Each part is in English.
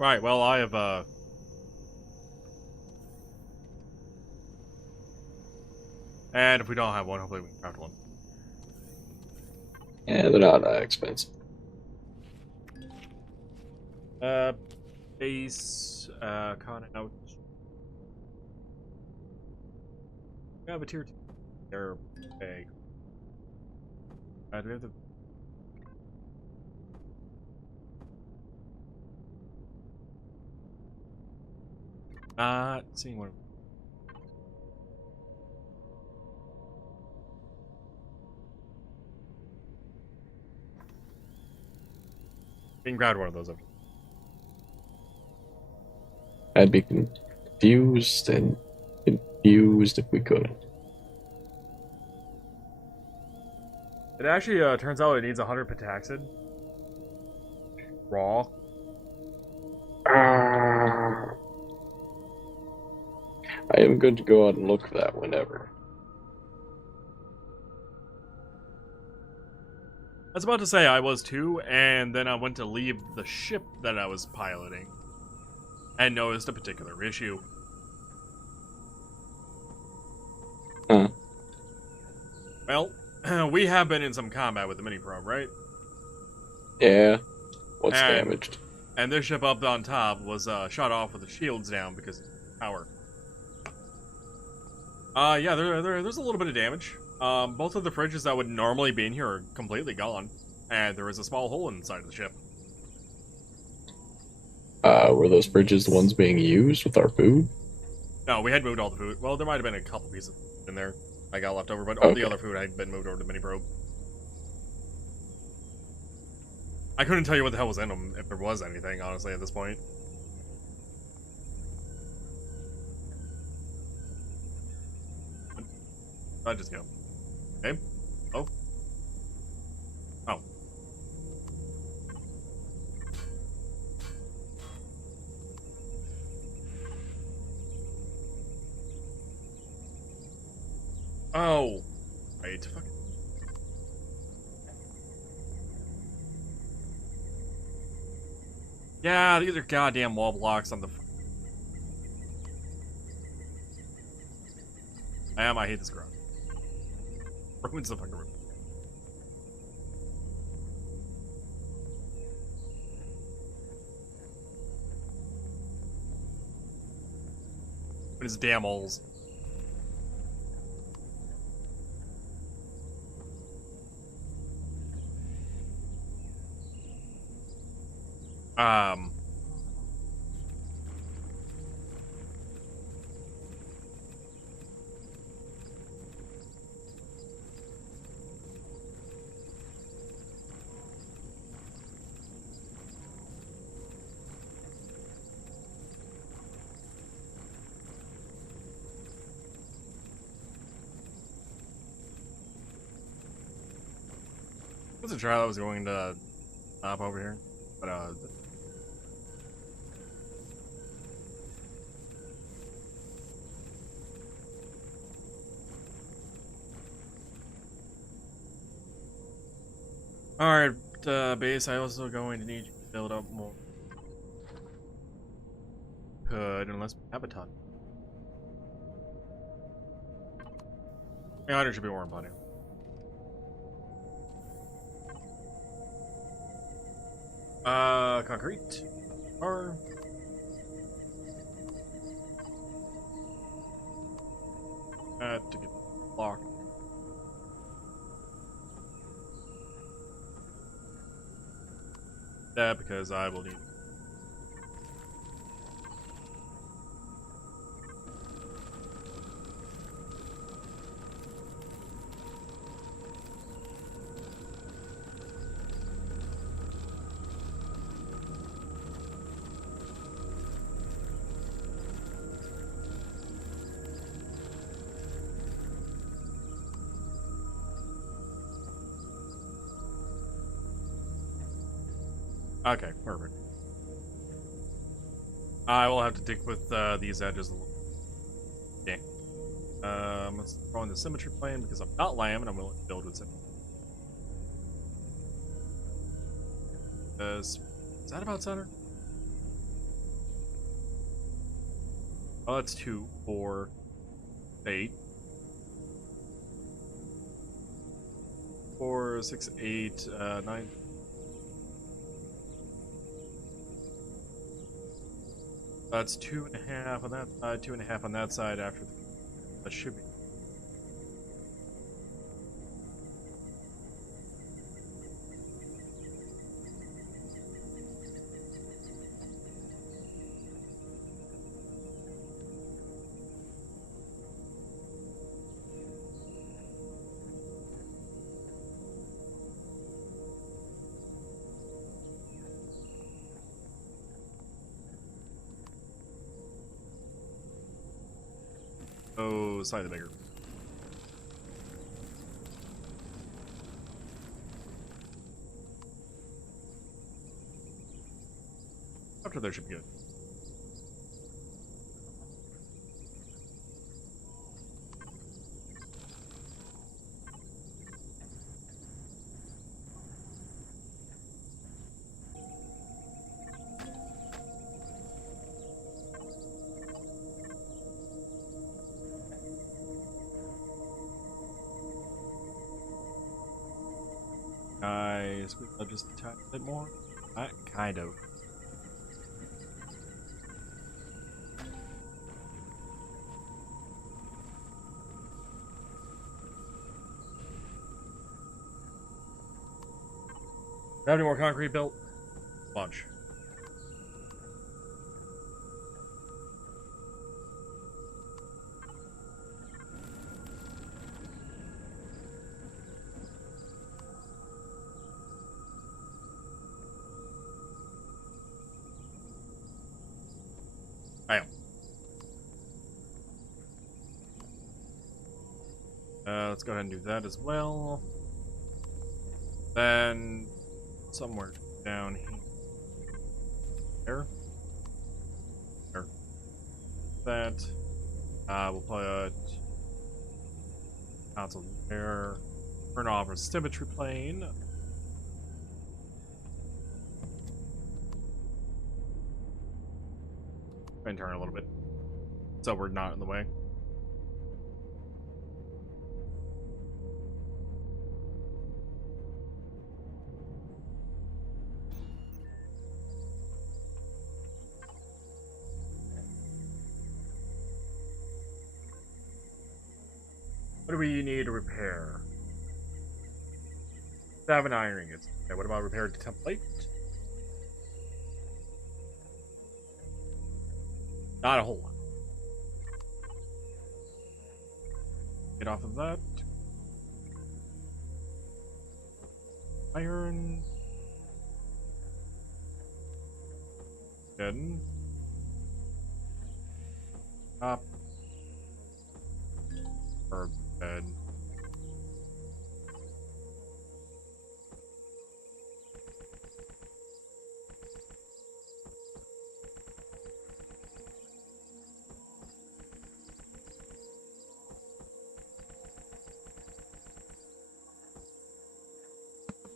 Right, well, I have, and if we don't have one, hopefully we can craft one. Yeah, they're not expensive. Base, con out. We have a tier 2. They're big. Do we have the... Not seeing one. We can grab one of those up. I'd be confused if we couldn't. It actually turns out it needs 100 pentaxid. Raw. I am good to go out and look for that whenever. I was about to say I was too, and then I went to leave the ship that I was piloting and noticed a particular issue. Huh. Well, we have been in some combat with the mini probe, right? Yeah. What's And- damaged? And this ship up on top was shot off with the shields down because of power. Yeah, there's a little bit of damage. Both of the fridges that would normally be in here are completely gone, and there is a small hole inside of the ship. Were those fridges the ones being used with our food? No, we had moved all the food. Well, there might have been a couple pieces in there I got left over, but all the other food had been moved over to the mini probe. I couldn't tell you what the hell was in them, if there was anything, honestly, at this point. I'll just go. Okay. Oh. Oh. Oh. Right. Fuck. Yeah, these are goddamn wall blocks on the... I hate this garage. Ruins the fucking room. What is damn holes? Um... I wasn't sure how I was going to stop over here, but alright, base, I also going to need you to build up more. Could, unless we have a ton. Yeah, there should be more in plenty. Concrete. Or... to get block. That because I will need... Okay, perfect. I will have to dig with these edges a little. Okay. Let's throw in the symmetry plane because I'm not lamb and I'm willing to build with symmetry. Is that about center? Oh, that's 2, 4, 8. 4, 6, 8, 9. That's 2.5 on that side, 2.5 on that side after the, that should be. Oh, slightly bigger. After there should be good. I squeeze up just a tiny bit more. Kind of. Do I have any more concrete built? Bunch. Bam. Let's go ahead and do that as well. Then somewhere down here. There. That. We'll put console there. Turn off our symmetry plane. And turn a little bit so we're not in the way. What do we need to repair? 7 iron ingots. Okay, what about repair template? Not a whole lot. Get off of that. Iron. Good. Up. Or bed.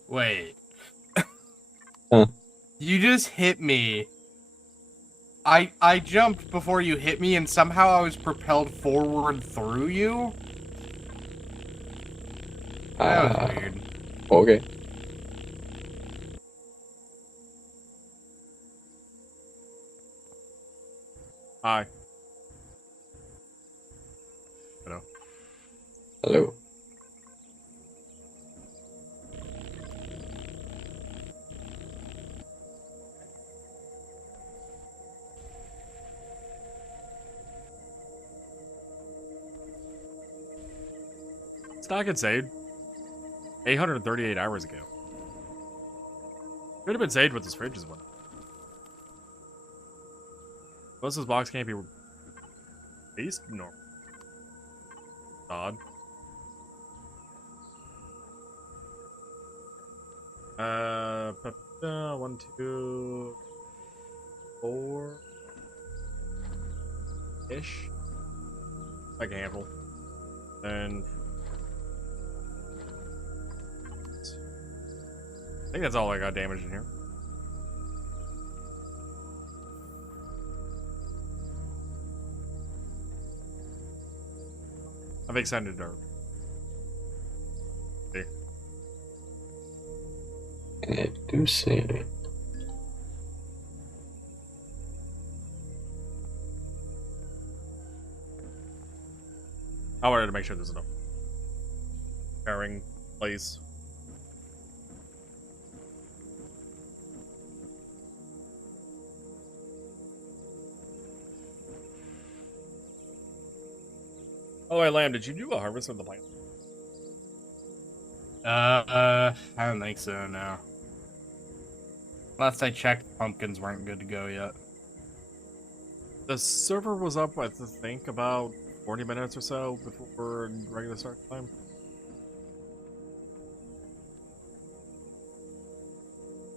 Wait. Huh. You just hit me. I jumped before you hit me, and somehow I was propelled forward through you? That was weird. Okay. Hi. Hello. Hello. Stock and saved 838 hours ago. Could have been saved with this fridge as well. Most of this box can't be replaced? No. Odd. 1, 2, 4 ish. Like a handful. And I think that's all I got damaged in here. I've extended dark. Okay. I do see it. I wanted to make sure there's enough pairing place. Oh, hey, Lamb, did you do a harvest of the plant? I don't think so, no. Last I checked, pumpkins weren't good to go yet. The server was up, I think, about 40 minutes or so before regular start time.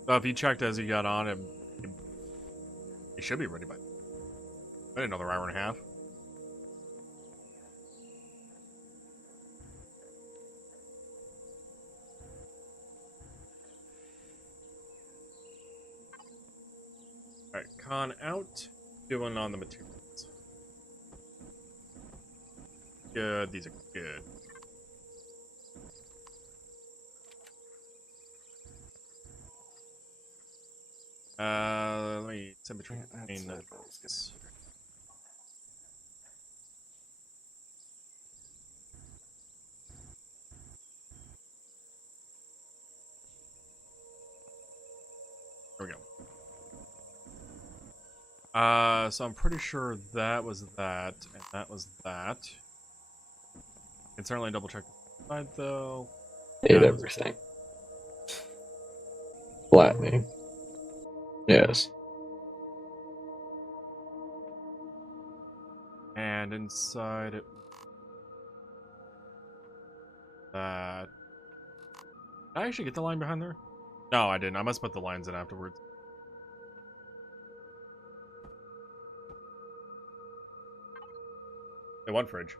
So if you checked as you got on, it should be ready by another hour and a half. Alright, con out. Doing on the materials. Good, these are good. Let me symmetry between the this. There we go. So I'm pretty sure that was that, and that was that. Can certainly double check the side though. Hate Yeah, everything. Flattening. Yes. And inside it that. Did I actually get the line behind there? No, I didn't. I must put the lines in afterwards. Hey, one fridge.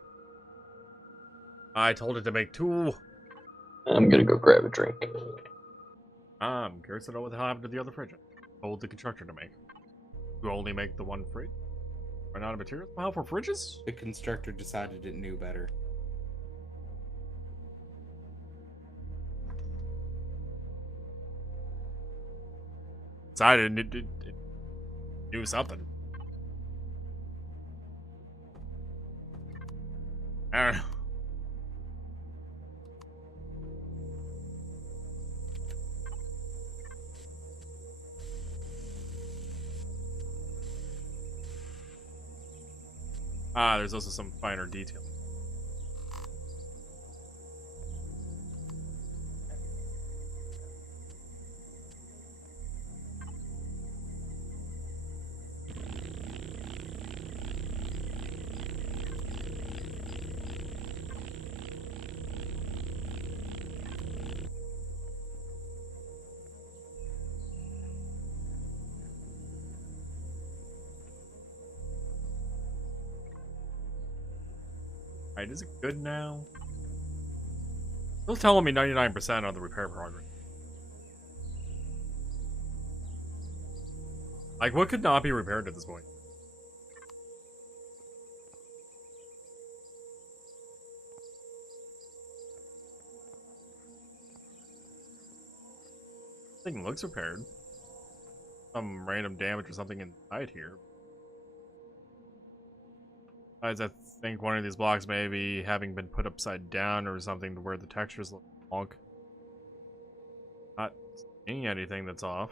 I told it to make two. I'm gonna go grab a drink. I'm curious to know what the hell happened to the other fridge. I told the constructor to make. You only make the one fridge? Run out of materials? Wow, for fridges? The constructor decided it knew better. Decided it do something. I don't know. Ah, there's also some finer detail. Alright, is it good now? Still telling me 99% on the repair progress. Like, what could not be repaired at this point? Thing looks repaired. Some random damage or something inside here. Besides, I think one of these blocks may be having been put upside down or something to where the textures look wonk. Not seeing anything that's off.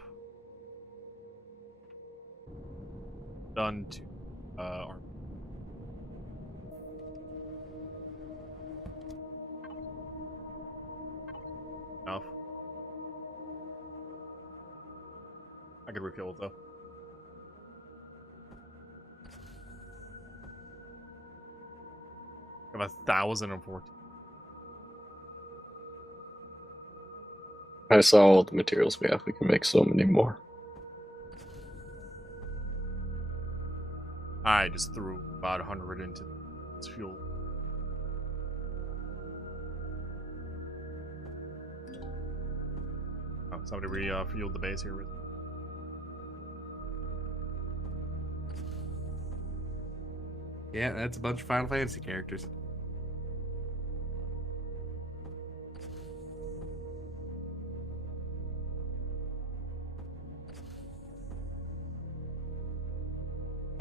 Done to armor. Enough. I could rekill it though. I have 1,014. I saw all the materials we have. We can make so many more. I just threw about 100 into this fuel. Oh, somebody refueled the base here with. Yeah, that's a bunch of Final Fantasy characters.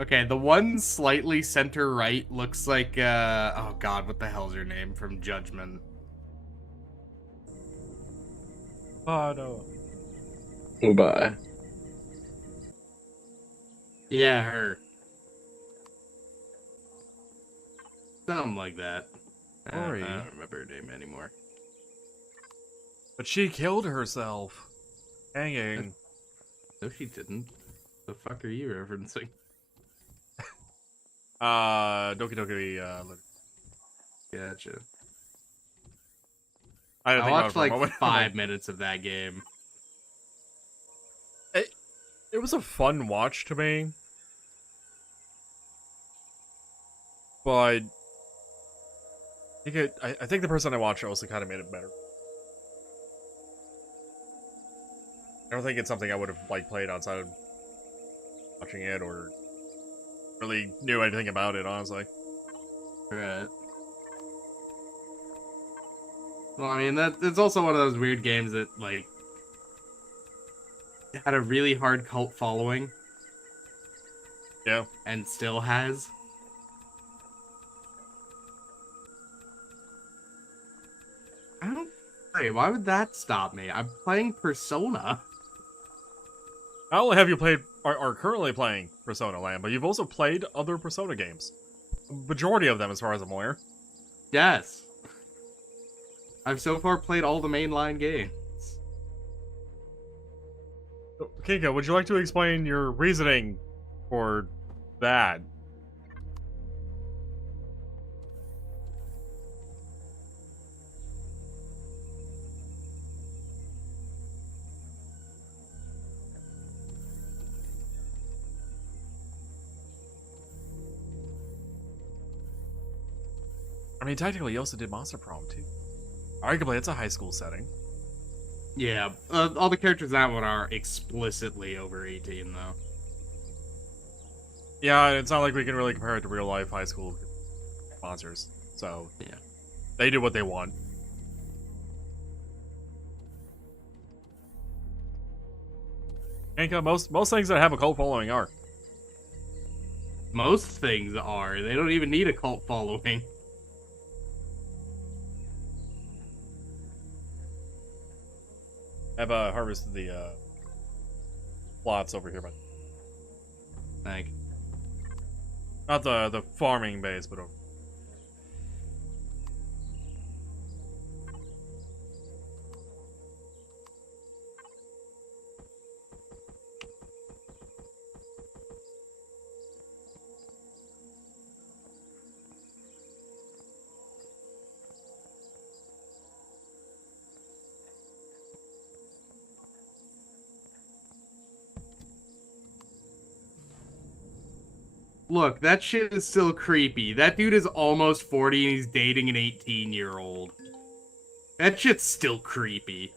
Okay, the one slightly center right looks like, oh god, what the hell's her name from Judgment? Oh, no. Bye. Yeah, her. Something like that. I Sorry. don't remember her name anymore. But she killed herself. Hanging. No, she didn't. The fuck are you referencing? Doki Doki, Gotcha. I didn't I think about it watched for a like moment. 5 minutes of that game. It was a fun watch to me. But I think the person I watched also kind of made it better. I don't think it's something I would have like played outside of watching it or really knew anything about it, honestly. Right. Well, I mean, it's also one of those weird games that, like, had a really hard cult following Yeah. and still has. I don't... Hey, why would that stop me? I'm playing Persona. Not only have you played are currently playing Persona Land, but you've also played other Persona games. Majority of them, as far as I'm aware. Yes. I've so far played all the mainline games. Kinko, would you like to explain your reasoning for that? I mean, technically, you also did Monster Prom, too. Arguably, it's a high school setting. Yeah, all the characters in that one are explicitly over 18, though. Yeah, it's not like we can really compare it to real life high school monsters. So, Yeah. they do what they want. Kinko, most things that have a cult following are. Most things are. They don't even need a cult following. I've harvested the plots over here, but Like, not the farming base, but over. look, that shit is still creepy. That dude is almost 40 and he's dating an 18-year-old. That shit's still creepy.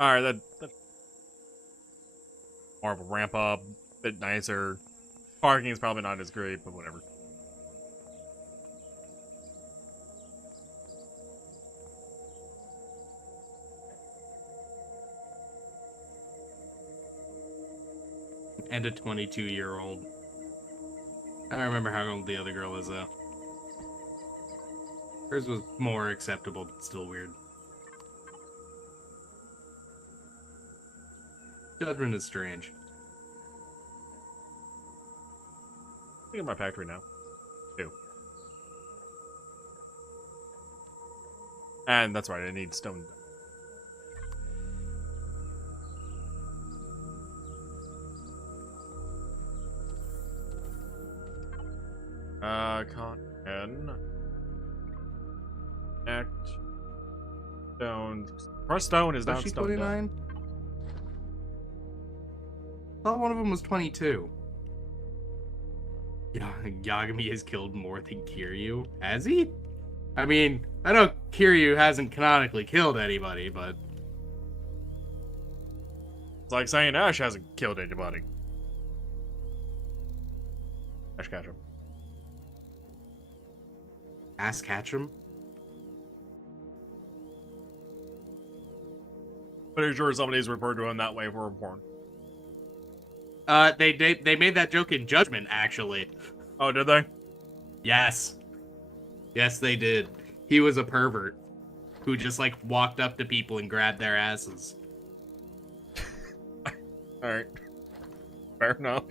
All right, that more of a ramp up, bit nicer. Parking is probably not as great, but whatever. And a 22-year-old. I don't remember how old the other girl is, though. Hers was more acceptable, but still weird. Judgment is strange. Look at my factory now. 2. And that's right, I need stone. Cotton. Act. Stone. Crushed stone is Was not she stone. 29? I thought one of them was 22. Yeah, Yagami has killed more than Kiryu. Has he? I mean, I know Kiryu hasn't canonically killed anybody, but... It's like saying Ash hasn't killed anybody. Ash Ketchum. Ass Ketchum? Pretty sure somebody's referred to him that way for porn. They made that joke in Judgment, actually. Oh, did they? Yes. Yes, they did. He was a pervert who just, like, walked up to people and grabbed their asses. Alright. Fair enough.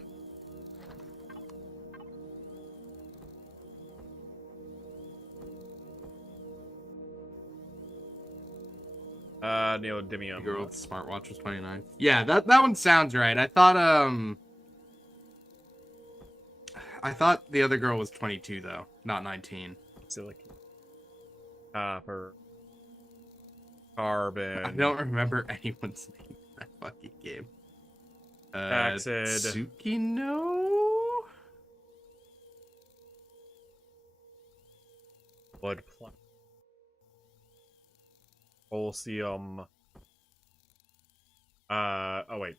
Neodymium. The girl with the smartwatch was 29. Yeah, that one sounds right. I thought the other girl was 22 though, not 19. Silicon. Copper. Carbon. I don't remember anyone's name in that fucking game. Acid. Tsukino? Blood plant. Holcium. Oh wait.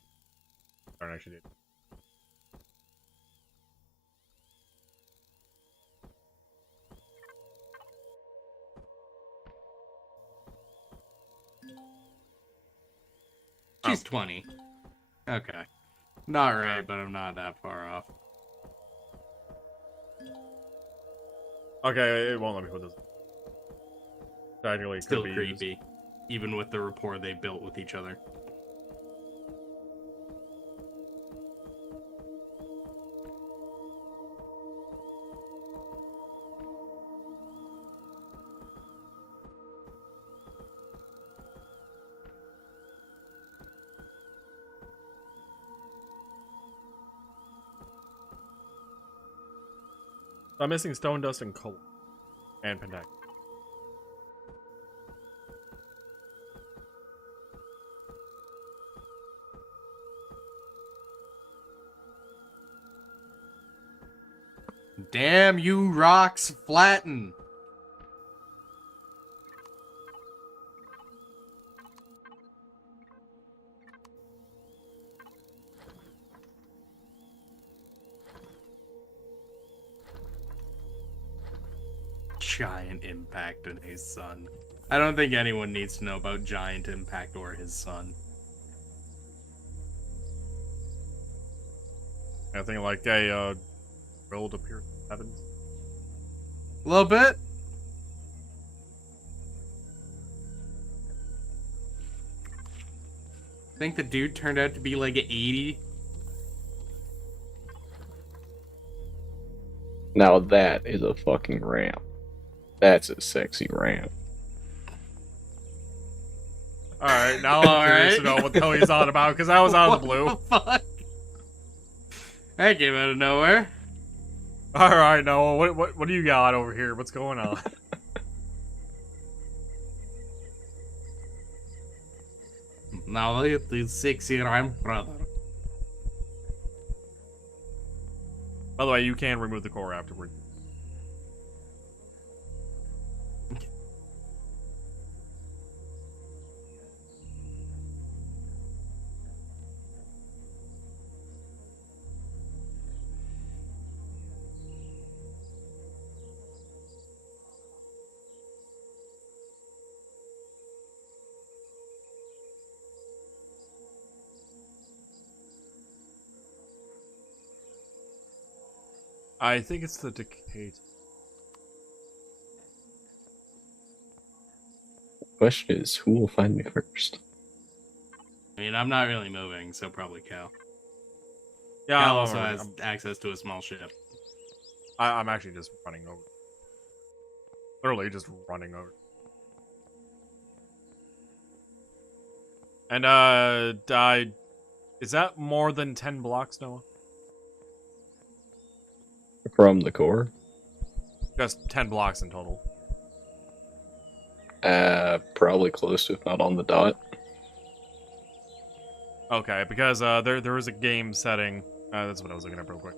I don't actually do. She's 20. Okay. Not right, but I'm not that far off. Okay, it won't let me put this. Technically, Still creepy, even with the rapport they built with each other. I'm missing stone dust and coal. And pentagon. Damn you, rocks, flatten. Giant Impact and his son. I don't think anyone needs to know about Giant Impact or his son. I think like a world appears in heaven. A little bit. I think the dude turned out to be like 80. Now that is a fucking ramp. That's a sexy ramp. Alright, now I'm curious to know what the hell he's on about, because that was out of the blue. What the fuck? That came out of nowhere. Alright, Noah, what do you got over here? What's going on? Now it is sexy ramp, brother. By the way, you can remove the core afterward. I think it's the decay. Question is, who will find me first? I mean, I'm not really moving, so probably Cal. Yeah, Cal also has access to a small ship. I'm actually just running over. Literally just running over. And, is that more than 10 blocks, Noah? From the core? Just 10 blocks in total. Probably close to, if not on the dot. Okay, because there is a game setting. That's what I was looking at real quick.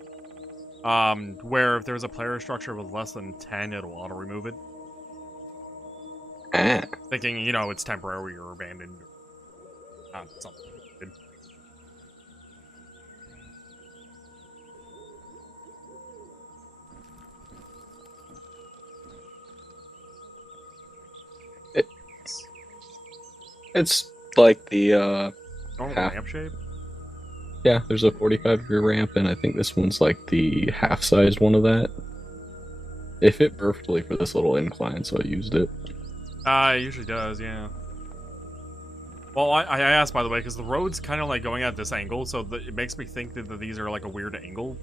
Where if there's a player structure with less than 10, it'll auto remove it. Ah. Thinking, you know, it's temporary or abandoned. Or something good. like the Normal half. ramp shape? Yeah, there's a 45-degree ramp, and I think this one's like the half-sized one of that. It fit perfectly for this little incline, so I used it. It usually does, yeah. Well, I asked, by the way, because the road's kind of like going at this angle, so it makes me think that these are like a weird angle.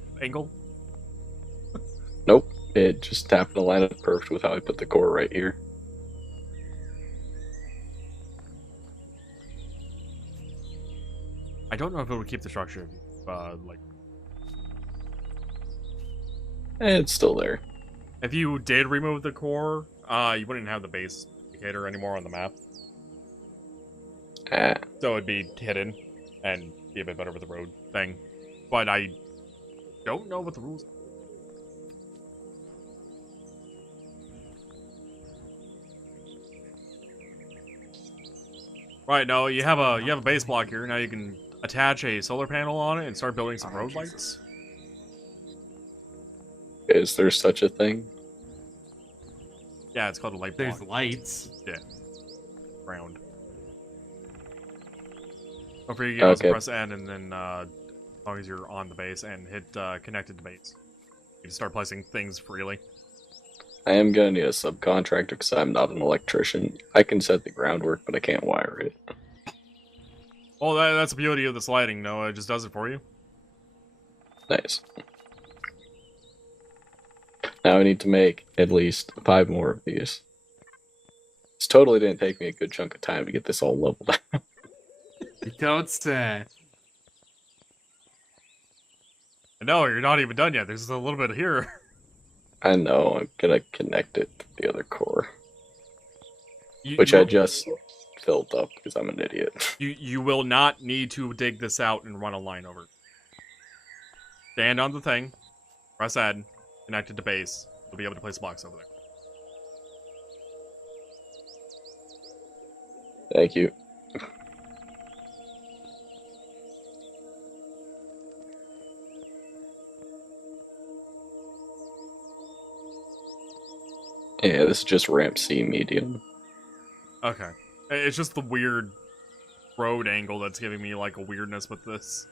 Nope, it just happened to line up perfect with how I put the core right here. I don't know if it would keep the structure, like... It's still there. If you did remove the core, you wouldn't have the base indicator anymore on the map. So it'd be hidden, and be a bit better with the road thing. But I don't know what the rules are. Right, no, you have a base block here. Now you can attach a solar panel on it and start building some road lights. Is there such a thing? Yeah, it's called a light block. There's lights. Yeah. Round. Don't forget you can also press N and then as long as you're on the base and hit connected to base. You can start placing things freely. I am gonna need a subcontractor because I'm not an electrician. I can set the groundwork, but I can't wire it. Well, that's the beauty of the sliding, Noah. It just does it for you. Nice. Now I need to make at least 5 more of these. This totally didn't take me a good chunk of time to get this all leveled out. You don't say. No, you're not even done yet. There's a little bit here. I know, I'm gonna connect it to the other core. You I just filled up because I'm an idiot. You will not need to dig this out and run a line over. Stand on the thing, press add, connect it to base. You'll be able to place blocks over there. Thank you. Yeah, this is just ramp C medium. Okay. It's just the weird road angle that's giving me like a weirdness with this.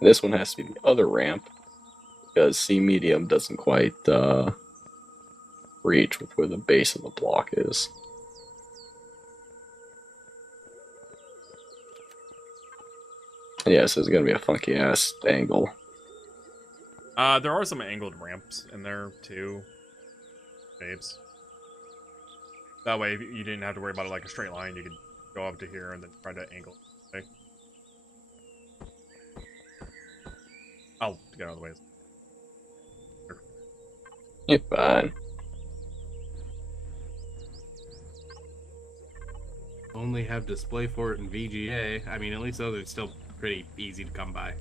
This one has to be the other ramp because C medium doesn't quite reach with where the base of the block is. Yeah, so it's gonna be a funky ass angle. There are some angled ramps in there too. Shapes. That way, you didn't have to worry about it like a straight line. You could go up to here and then try to angle it. Okay. I'll get out of the way. You're fine. Only have display for it in VGA. I mean, at least those are still pretty easy to come by.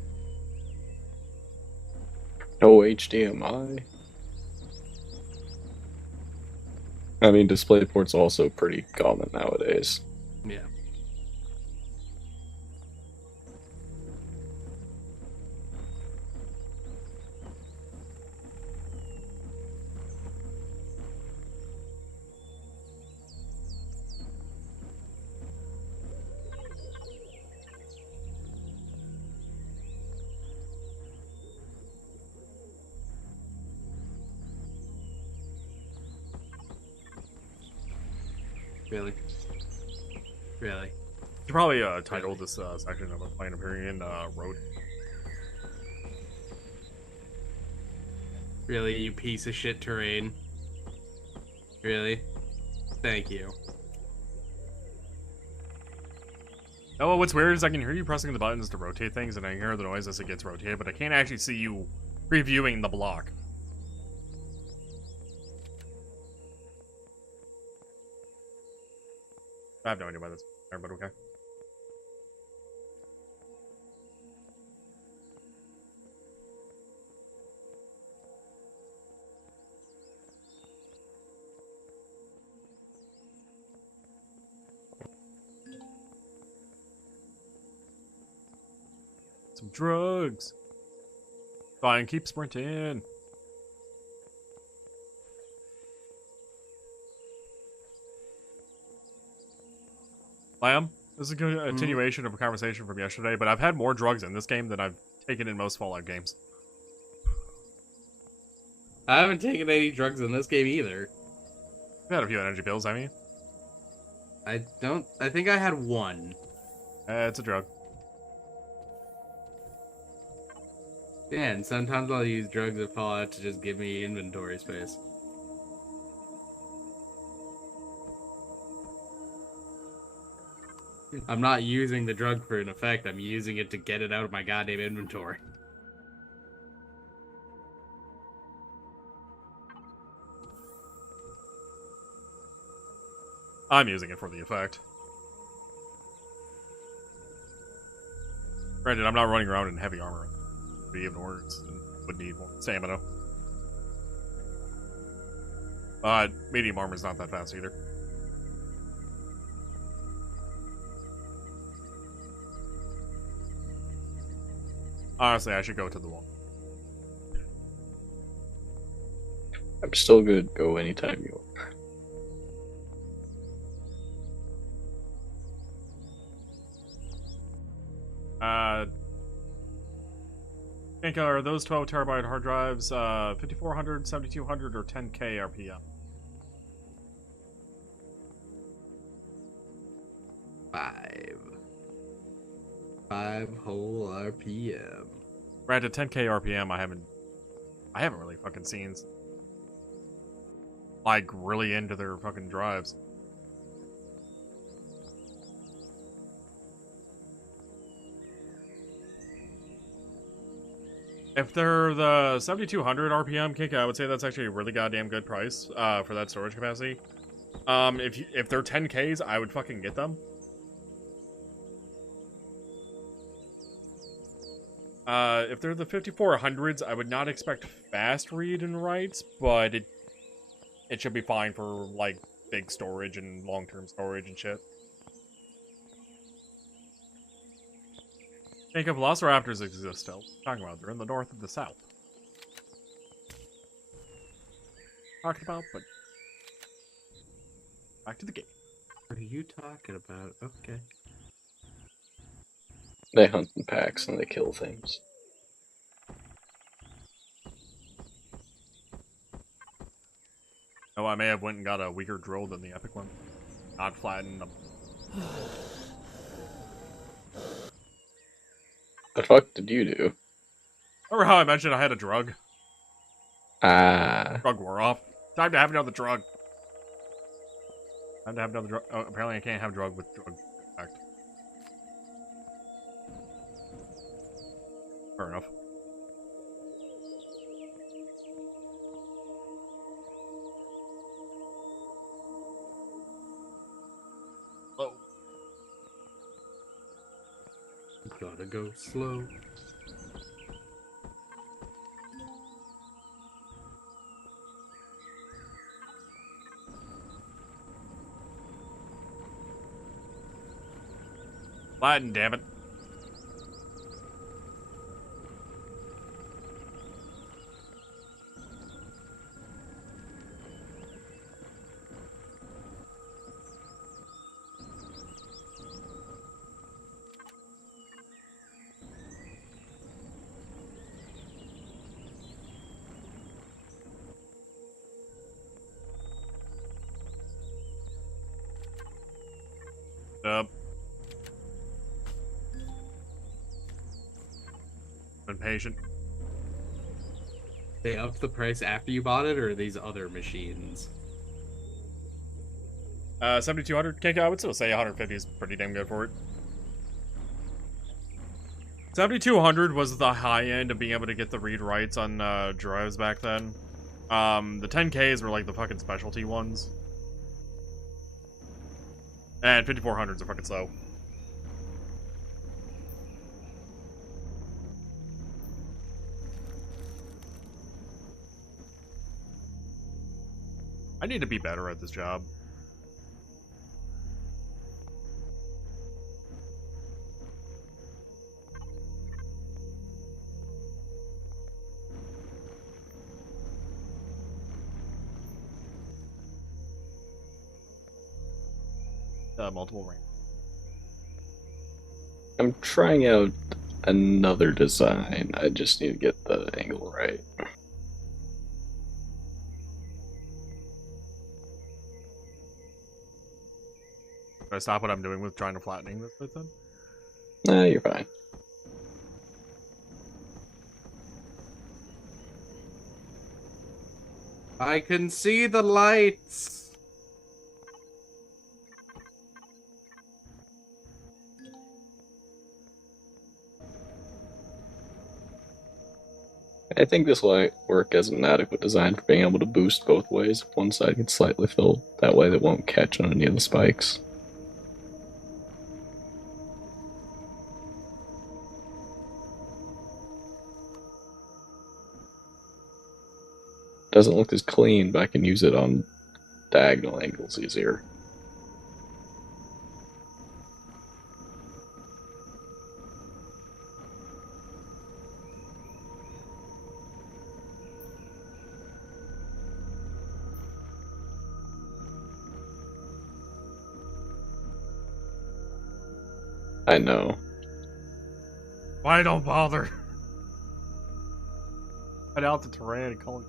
No HDMI. I mean, DisplayPort's also pretty common nowadays. Yeah. Really? Really? You should probably title this section of Empyrion Road. Really, you piece of shit terrain? Really? Thank you. Oh, what's weird is I can hear you pressing the buttons to rotate things, and I hear the noise as it gets rotated, but I can't actually see you previewing the block. I have no idea why that's there, but okay. Some drugs. Fine, keep sprinting. Lamb, this is a continuation of a conversation from yesterday, but I've had more drugs in this game than I've taken in most Fallout games. I haven't taken any drugs in this game either. I've had a few energy pills, I mean. I think I had one. It's a drug. Yeah, and sometimes I'll use drugs at Fallout to just give me inventory space. I'm not using the drug for an effect, I'm using it to get it out of my goddamn inventory. I'm using it for the effect. Granted, I'm not running around in heavy armor. It'd be even worse and would need more stamina. But medium armor's not that fast either. Honestly, I should go to the wall. I'm still good. Go anytime you want. I think are those 12 terabyte hard drives 5400, 7200, or 10k RPM? Five whole RPM. Granted, 10k RPM I haven't really fucking seen. Like, really into their fucking drives. If they're the 7200 RPM kick, I would say that's actually a really goddamn good price for that storage capacity. If they're 10Ks, I would fucking get them. If they're the 5400s, I would not expect fast read and writes, but it should be fine for like big storage and long-term storage and shit. Think of velociraptors exist still. Talking about they're in the north of the south. Talking about, but back to the game. What are you talking about? Okay. They hunt in packs and they kill things. Oh, I may have went and got a weaker drill than the epic one. Not flattened them. The fuck did you do? Remember how I mentioned I had a drug? Ah. Drug wore off. Time to have another drug. Time to have another drug. Oh, apparently I can't have drug with drug effect. Fair enough. Oh. Gotta go slow. Latin, damn it. Been patient. They upped the price after you bought it, or are these other machines? 7200 KK, I would still say 150 is pretty damn good for it. 7200 was the high end of being able to get the read writes on drives back then. The 10Ks were like the fucking specialty ones. And 5400s are fucking slow. I need to be better at this job. Multiple rank. I'm trying out another design. I just need to get the angle right. Should I stop what I'm doing with trying to flattening this bit then? Nah, you're fine. I can see the lights. I think this will work as an adequate design for being able to boost both ways if one side gets slightly filled. That way they won't catch on any of the spikes. Doesn't look as clean, but I can use it on diagonal angles easier. I know. Why don't bother? Cut out the terrain and call it.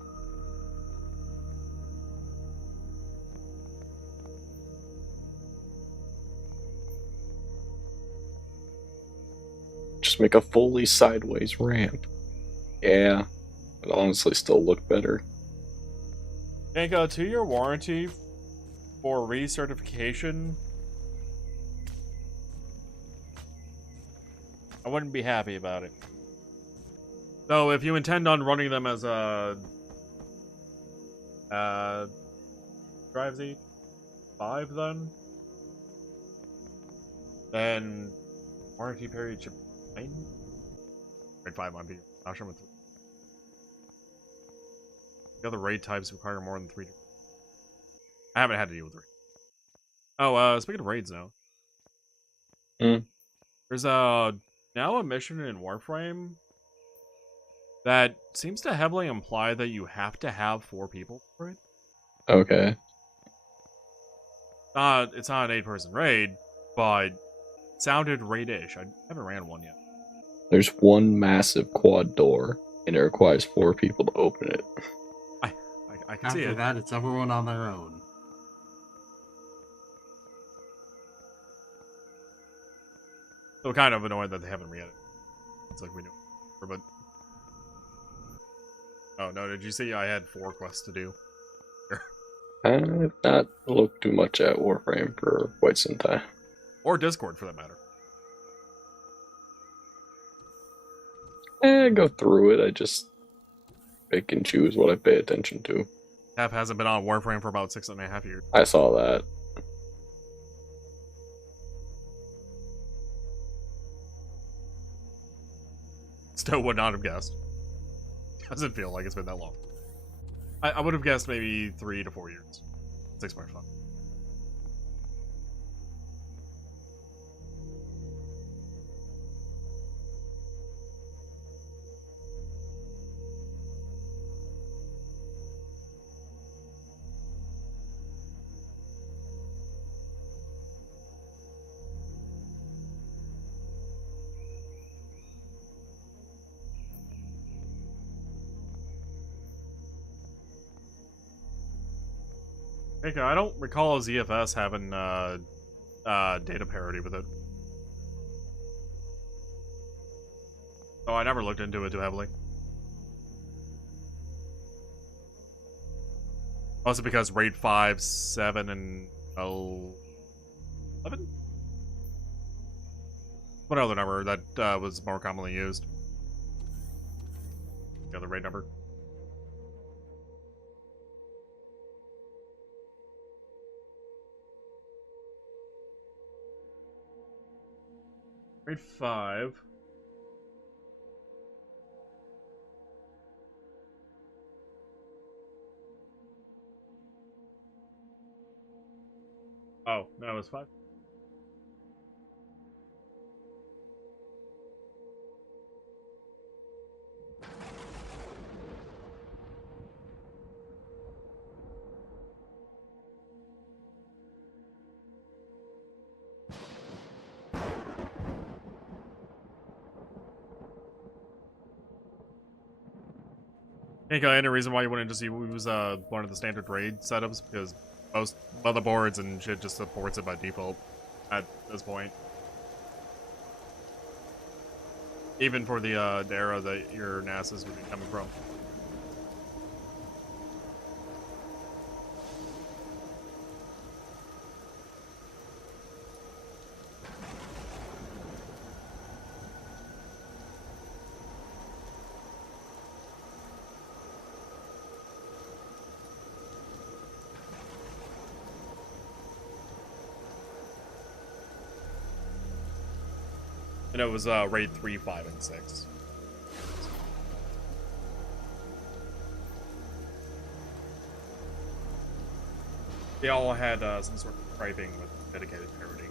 Just make a fully sideways ramp. Yeah, it honestly still look better. Make a 2-year warranty for recertification. I wouldn't be happy about it. So if you intend on running them as a Drive Z 5 then warranty period should be 9. Raid 5 might be not sure what the other raid types require more than 3. I haven't had to deal with raid. Oh, speaking of raids now. There's now a mission in Warframe that seems to heavily imply that you have to have 4 people for it. Okay. It's not an 8-person raid, but it sounded raid-ish. I haven't ran one yet. There's one massive quad door, and it requires 4 people to open it. I can see After it. that, it's everyone on their own. So kind of annoyed that they haven't re-edited. It's like we knew, but oh no! Did you see I had 4 quests to do? I've not looked too much at Warframe for quite some time. Or Discord, for that matter. Go through it. I just pick and choose what I pay attention to. Tap hasn't been on Warframe for about 6.5 years. I saw that. Still would not have guessed. Doesn't feel like it's been that long. I would have guessed maybe 3 to 4 years. 6.5. Okay, I don't recall ZFS having data parity with it. So I never looked into it too heavily. Also because raid 5, 7, and 11? What other number that was more commonly used? The other raid number? Raid 5. Oh, no, it was 5. think any reason why you wouldn't just use one of the standard raid setups, because most motherboards and shit just supports it by default at this point. Even for the era that your NASA's would be coming from. And it was raid 3, 5, and 6. They all had some sort of striping with dedicated parity.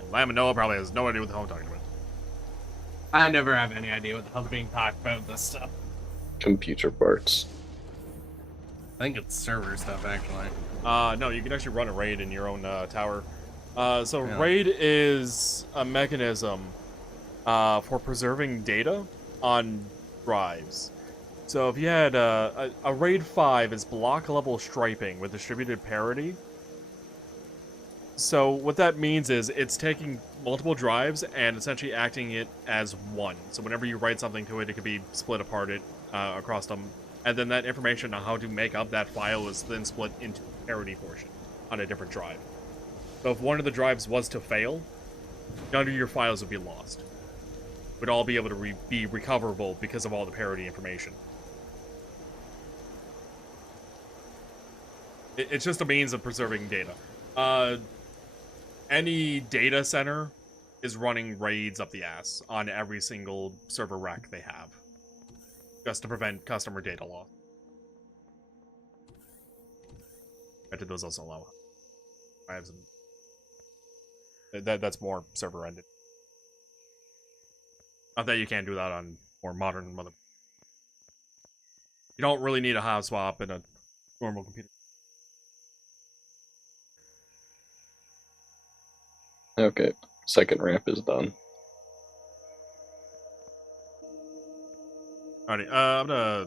And Laminoa probably has no idea what the hell I'm talking about. I never have any idea what the hell's being talked about with this stuff. Computer parts. I think it's server stuff, actually. No, you can actually run a raid in your own tower. So Yeah. raid is a mechanism for preserving data on drives. So if you had a raid 5 is block level striping with distributed parity. So what that means is it's taking multiple drives and essentially acting it as one. So whenever you write something to it, it could be split apart across them. And then that information on how to make up that file is then split into a parity portion on a different drive. So if one of the drives was to fail, none of your files would be lost. Would all be able to be recoverable because of all the parity information. It's just a means of preserving data. Any data center is running raids up the ass on every single server rack they have, just to prevent customer data loss. Granted, those also allow drives and that's more server ended. Not that you can't do that on more modern mother. You don't really need a hot swap in a normal computer. Okay, second ramp is done. Alrighty, I'm gonna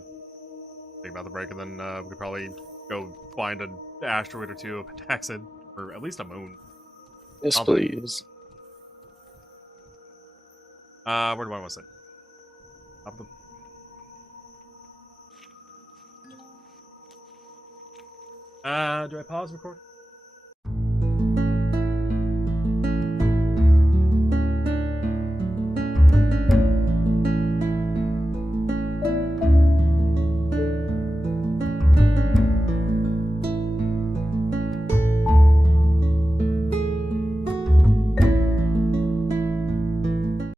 think about the break, and then we could probably go find an asteroid or two, a Pentaxid, or at least a moon. Yes, I'll do it. please. Where do I want to sit? Up the... do I pause record?